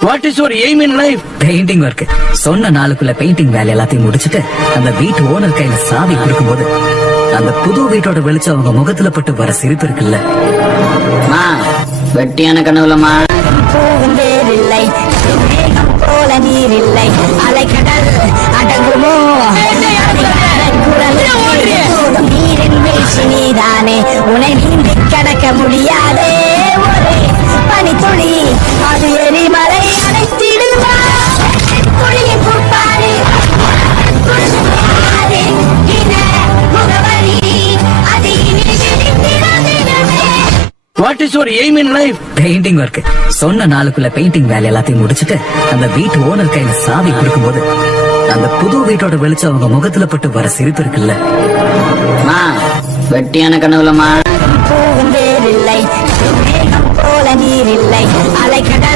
What is your aim in life? Painting work. சொன்ன நாளுக்குள்ள painting வேலை எல்லாத்தையும் முடிச்சிட்டு அந்த வீட்டு ஓனர் கையில சாவி கொடுக்கும்போது அந்த புது வீட்டோட வெளிச்சம் அவங்க முகத்துல பட்டு வர சிரிப்பு இருக்குல்ல. வெட்டியான கனவுலமா பூந்தேரில்லை மேகம் போல நீரில்லை அலைக்கடல் அடங்குமோ நீரின் வீழ்ச்சி நீதானே உன்னை நீந்தி கடக்க முடியாதே ஒரு பனித்துளி அது எரிமலை அணைத்திடுவா துளியின் புட்பாடு முகவரி அது What is your aim in life? Painting work. சொன்ன நாளுக்குள்ள பெயிண்டிங் வேலை எல்லாத்தையும் முடிச்சிட்டு அந்த வீட்டு ஓனர் கையில சாவி கொடுக்கும்போது அந்த புது வீட்டோட வெளிச்சம் அவங்க முகத்துல பட்டு வர சிரிப்பு இருக்குல்ல. வெட்டியான கனவுலமா பூந்தேரில்லை மேகம் போல நீரில்லை அலைக்கடல்